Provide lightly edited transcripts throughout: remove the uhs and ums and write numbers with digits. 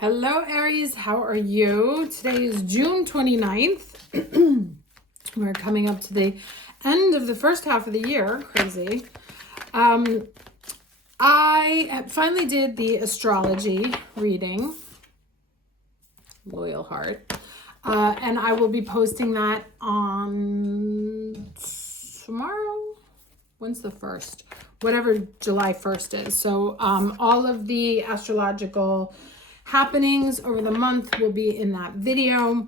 Hello, Aries. How are you? Today is June 29th. We're coming up to the end of the first half of the year. Crazy. I finally did the astrology reading. Loyal heart. And I will be posting that on tomorrow. When's the 1st? Whatever July 1st is. So all of the astrological happenings over the month will be in that video.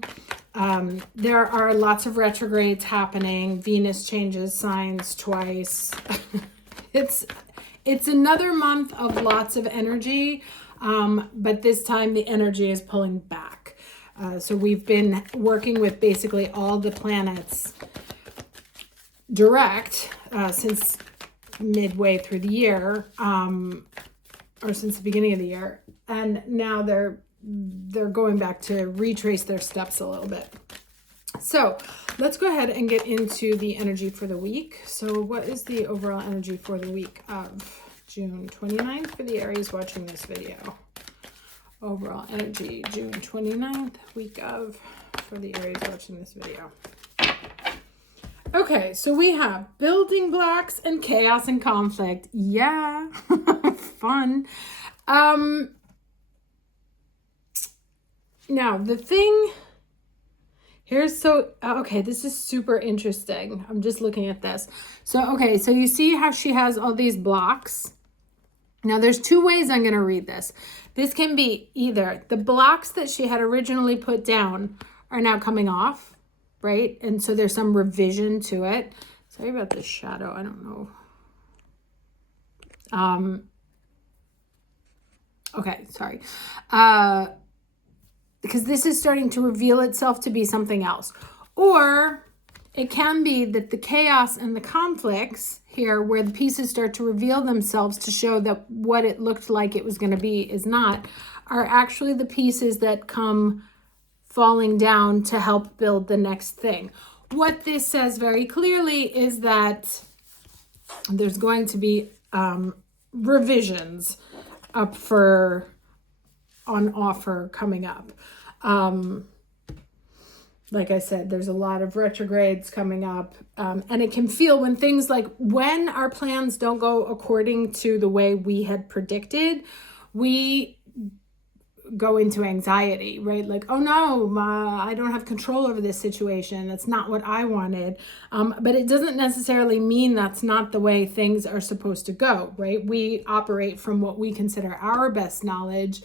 There are lots of retrogrades happening. Venus changes signs twice. It's another month of lots of energy, but this time the energy is pulling back. So we've been working with basically all the planets direct since midway through the year, or since the beginning of the year. And now they're going back to retrace their steps a little bit. So let's go ahead and get into the energy for the week. So what is the overall energy for the week of June 29th for the Aries watching this video? Overall energy, June 29th, week of, for the Aries watching this video. Okay, so we have building blocks and chaos and conflict. Yeah, fun. Now, the thing, okay, this is super interesting. I'm just looking at this. So, okay, so you see how she has all these blocks? Now, there's two ways I'm going to read this. This can be either the blocks that she had originally put down are now coming off, right? And so there's some revision to it. Sorry about the shadow. I don't know. Okay, sorry. Because this is starting to reveal itself to be something else. Or it can be that the chaos and the conflicts here, where the pieces start to reveal themselves to show that what it looked like it was going to be is not, are actually the pieces that come falling down to help build the next thing. What this says very clearly is that there's going to be revisions up on offer coming up. Like I said, there's a lot of retrogrades coming up, and it can feel when our plans don't go according to the way we had predicted, we go into anxiety, right? Like, oh no, I don't have control over this situation. That's not what I wanted. But it doesn't necessarily mean that's not the way things are supposed to go, right? We operate from what we consider our best knowledge.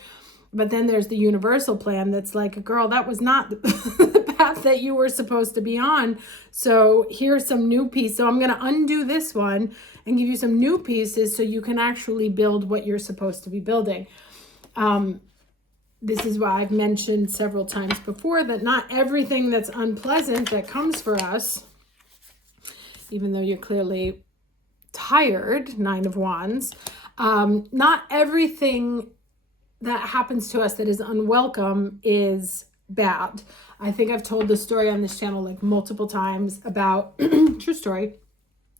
But then there's the universal plan that's like, girl, that was not the path that you were supposed to be on. So here's some new piece. So I'm going to undo this one and give you some new pieces so you can actually build what you're supposed to be building. This is why I've mentioned several times before that not everything that's unpleasant that comes for us, even though you're clearly tired, 9 of Wands, not everything that happens to us that is unwelcome is bad. I think I've told this story on this channel like multiple times about, true story,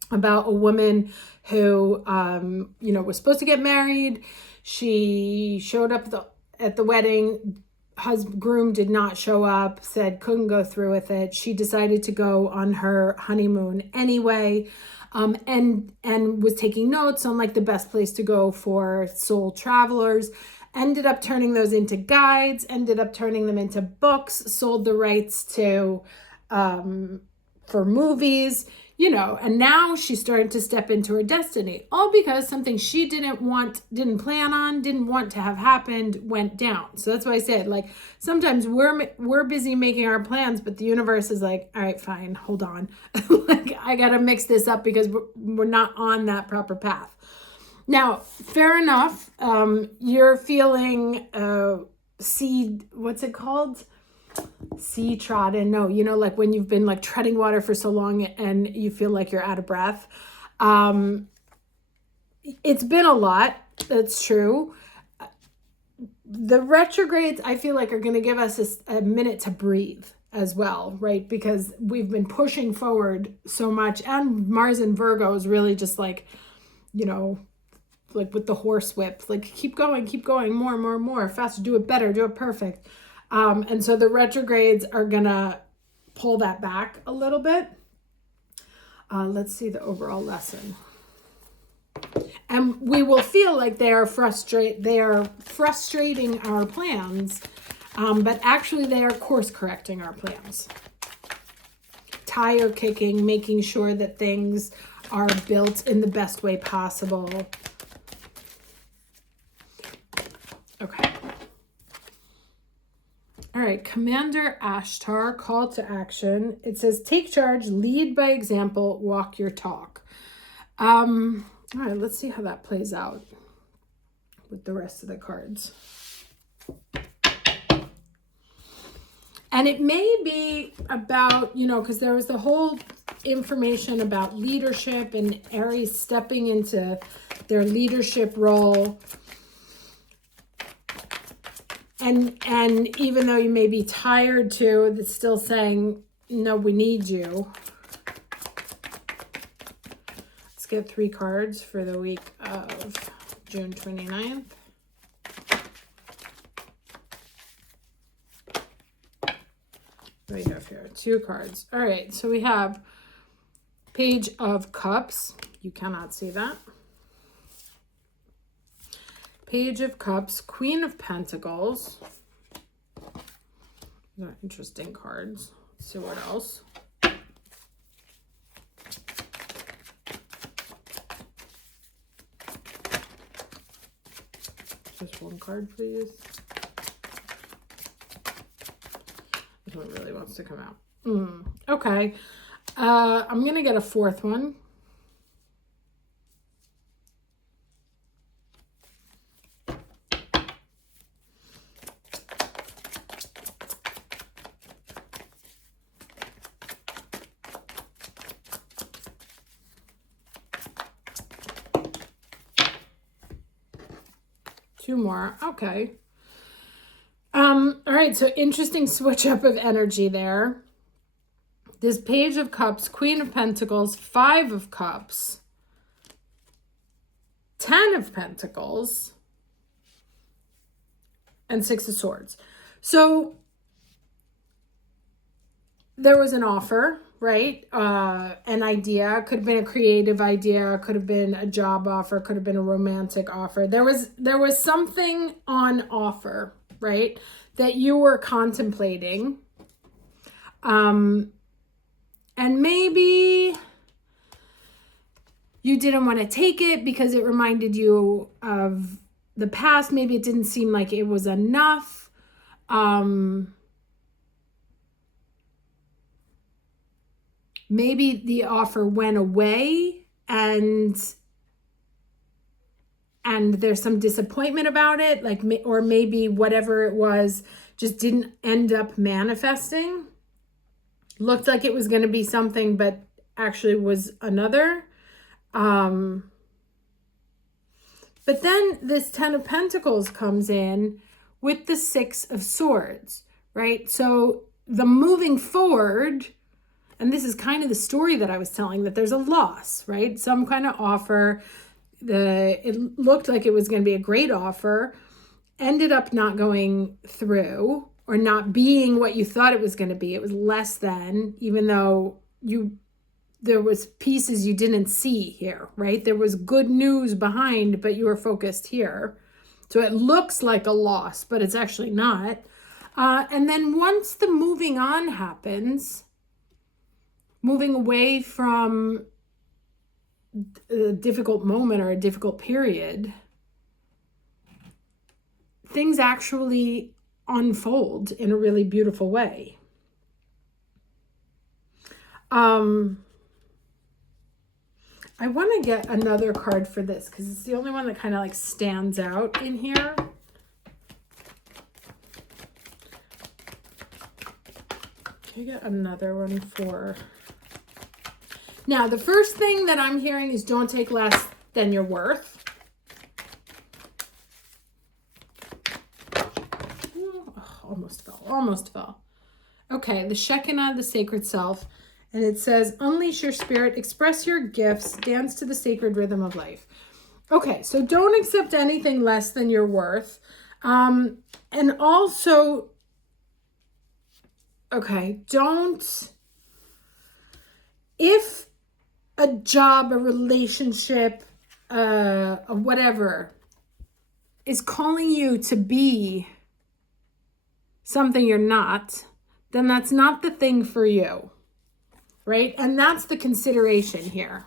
about a woman who, was supposed to get married. She showed up at the wedding. Groom did not show up, said couldn't go through with it. She decided to go on her honeymoon anyway, and was taking notes on like the best place to go for soul travelers. Ended up turning those into guides, ended up turning them into books, sold the rights to for movies, and now she's starting to step into her destiny, all because something she didn't plan on, didn't want to have happened, went down. So that's why I said, like, sometimes we're busy making our plans, but the universe is like, all right, fine, hold on. Like, I got to mix this up because we're not on that proper path. Now, fair enough. You're feeling what's it called? Sea trodden. No, like when you've been like treading water for so long and you feel like you're out of breath. It's been a lot. That's true. The retrogrades, I feel like, are going to give us a minute to breathe as well, right? Because we've been pushing forward so much, and Mars in Virgo is really just like, like with the horse whip, like keep going, more, faster, do it better, do it perfect. And so the retrogrades are gonna pull that back a little bit. Let's see the overall lesson. And we will feel like they are frustrating our plans, but actually they are course correcting our plans. Tire kicking, making sure that things are built in the best way possible. Okay. All right, Commander Ashtar, call to action. It says, take charge, lead by example, walk your talk. All right, let's see how that plays out with the rest of the cards. And it may be about, because there was the whole information about leadership and Aries stepping into their leadership role. And even though you may be tired too, it's still saying, no, we need you. Let's get 3 cards for the week of June 29th. What do we have here? 2 cards. All right, so we have Page of Cups. You cannot see that. Page of Cups, Queen of Pentacles. These are interesting cards. Let's see what else. Just 1 card, please. This one really wants to come out. Okay. I'm going to get a 4th one. Two more. Okay. All right. So interesting switch up of energy there. This Page of Cups, Queen of Pentacles, 5 of Cups, 10 of Pentacles, and 6 of Swords. So there was an offer, right? An idea, could have been a creative idea, could have been a job offer, could have been a romantic offer. There was something on offer, right? That you were contemplating. And maybe you didn't want to take it because it reminded you of the past. Maybe it didn't seem like it was enough. Maybe the offer went away and there's some disappointment about it, or maybe whatever it was just didn't end up manifesting. Looked like it was going to be something, but actually was another. But then this 10 of Pentacles comes in with the 6 of Swords, right? So the moving forward, and this is kind of the story that I was telling, that there's a loss, right? Some kind of offer. It looked like it was going to be a great offer, ended up not going through, or not being what you thought it was going to be. It was less than, even though there was pieces you didn't see here, right? There was good news behind, but you were focused here. So it looks like a loss, but it's actually not. And then once the moving on happens, moving away from a difficult moment or a difficult period, things actually unfold in a really beautiful way. I want to get another card for this because it's the only one that kind of stands out in here. Can I get another one for... Now, the first thing that I'm hearing is don't take less than you're worth. Almost fell. Okay, the Shekinah, the sacred self. And it says, unleash your spirit, express your gifts, dance to the sacred rhythm of life. Okay, so don't accept anything less than your worth. And also, okay, don't, if a job, a relationship, whatever, is calling you to be something you're not, then that's not the thing for you, right? And that's the consideration here,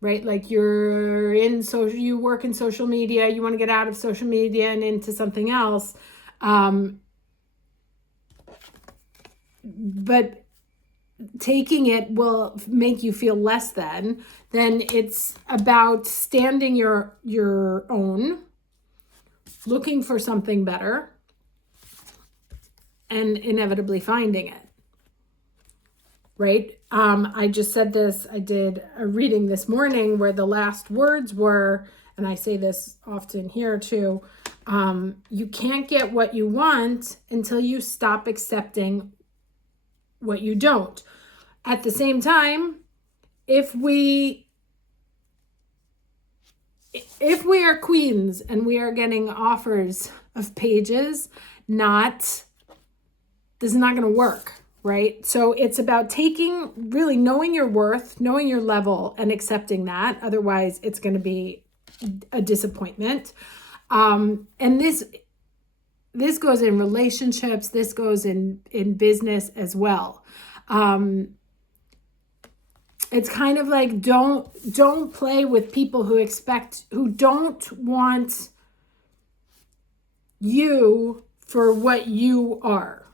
right? Like you're in social, you work in social media, you want to get out of social media and into something else. But taking it will make you feel less than. Then it's about standing your own, looking for something better, and inevitably finding it. Right? I just said this, I did a reading this morning where the last words were, and I say this often here too, you can't get what you want until you stop accepting what you don't. At the same time, if we are queens and we are getting offers of pages, this is not going to work, right? So it's about really knowing your worth, knowing your level, and accepting that. Otherwise, it's going to be a disappointment. And this goes in relationships. This goes in business as well. It's kind of like don't play with people who don't want you for what you are,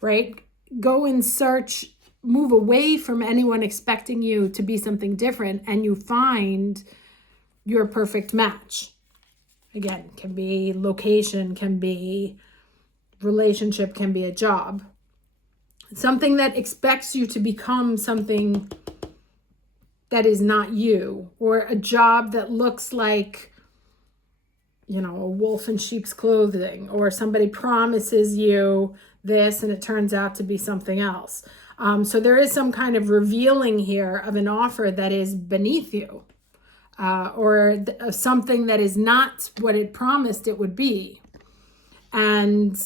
right? Go and search, move away from anyone expecting you to be something different, and you find your perfect match. Again, can be location, can be relationship, can be a job. Something that expects you to become something that is not you, or a job that looks like, a wolf in sheep's clothing, or somebody promises you this and it turns out to be something else. So there is some kind of revealing here of an offer that is beneath you, or something that is not what it promised it would be. And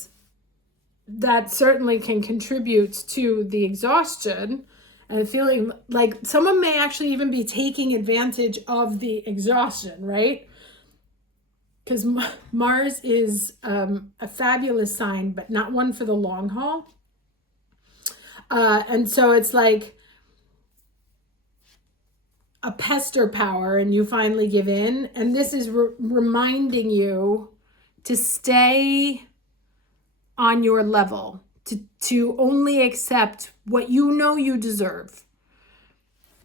that certainly can contribute to the exhaustion and feeling like someone may actually even be taking advantage of the exhaustion, right? Because Mars is a fabulous sign, but not one for the long haul. And so it's like a pester power, and you finally give in. And this is reminding you to stay on your level, to only accept what you know you deserve,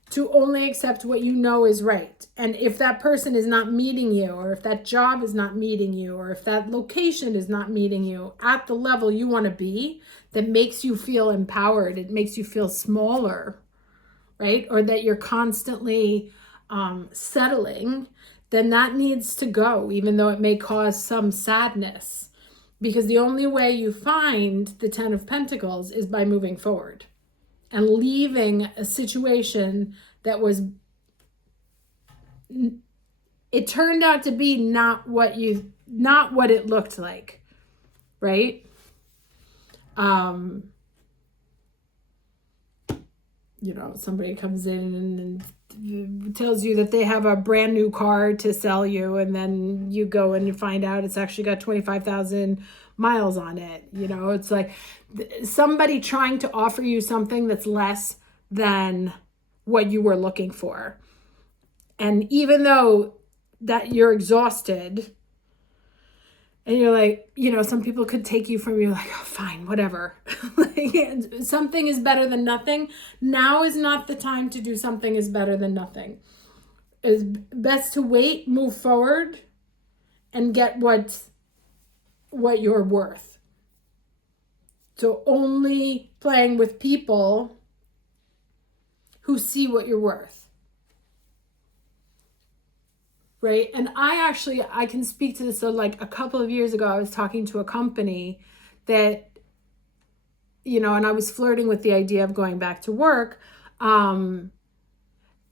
to only accept what you know is right. And if that person is not meeting you, or if that job is not meeting you, or if that location is not meeting you at the level you want to be, that makes you feel empowered, it makes you feel smaller, right? Or that you're constantly settling, then that needs to go, even though it may cause some sadness. Because the only way you find the 10 of Pentacles is by moving forward and leaving a situation that it turned out to be not what it looked like, right? Somebody comes in and tells you that they have a brand new car to sell you, and then you go and you find out it's actually got 25,000 miles on it. It's like somebody trying to offer you something that's less than what you were looking for. And even though that you're exhausted, and you're like, some people could take you from, you're like, oh, fine, whatever. Something is better than nothing. Now is not the time to do something is better than nothing. It's best to wait, move forward, and get what you're worth. So only playing with people who see what you're worth. Right? And I can speak to this. So like a couple of years ago, I was talking to a company that, and I was flirting with the idea of going back to work. And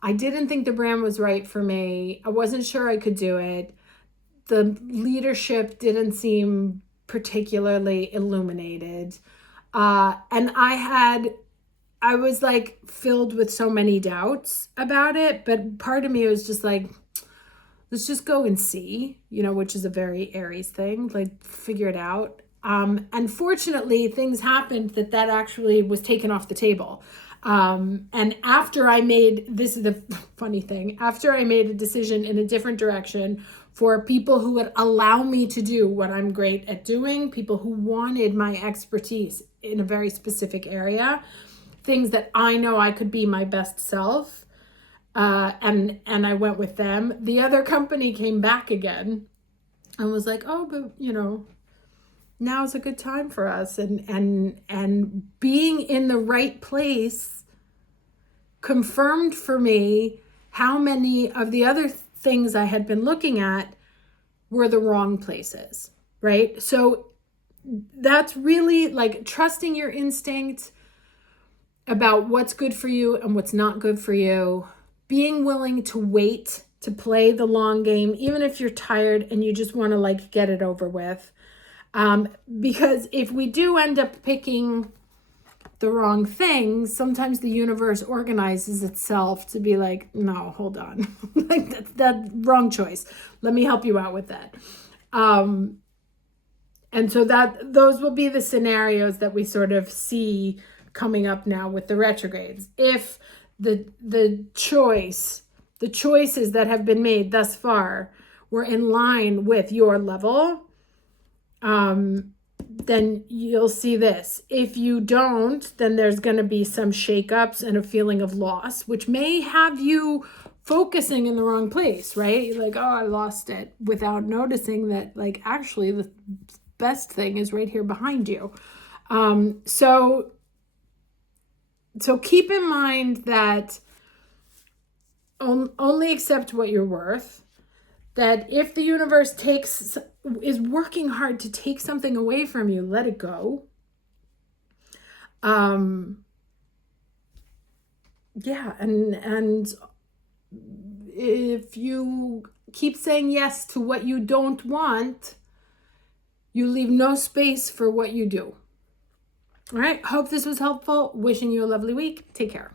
I didn't think the brand was right for me. I wasn't sure I could do it. The leadership didn't seem particularly illuminated. And I was like filled with so many doubts about it, but part of me was just like, let's just go and see, which is a very Aries thing, like figure it out. Unfortunately, things happened that actually was taken off the table. And after I made, this is the funny thing, after I made a decision in a different direction for people who would allow me to do what I'm great at doing, people who wanted my expertise in a very specific area, things that I know I could be my best self, and I went with them. The other company came back again and was like, oh, but now's a good time for us. And being in the right place confirmed for me how many of the other things I had been looking at were the wrong places, right? So that's really like trusting your instinct about what's good for you and what's not good for you, being willing to wait, to play the long game, even if you're tired and you just want to like get it over with. Because if we do end up picking the wrong things, sometimes the universe organizes itself to be like, no, hold on. Like that's wrong choice. Let me help you out with that. And so those will be the scenarios that we sort of see coming up now with the retrogrades. If the choices that have been made thus far were in line with your level, then you'll see this. If you don't, then there's going to be some shakeups and a feeling of loss, which may have you focusing in the wrong place, right? Like, oh, I lost it, without noticing that, like, actually the best thing is right here behind you. So keep in mind that only accept what you're worth. That if the universe is working hard to take something away from you, let it go. Yeah, and if you keep saying yes to what you don't want, you leave no space for what you do. All right, hope this was helpful. Wishing you a lovely week. Take care.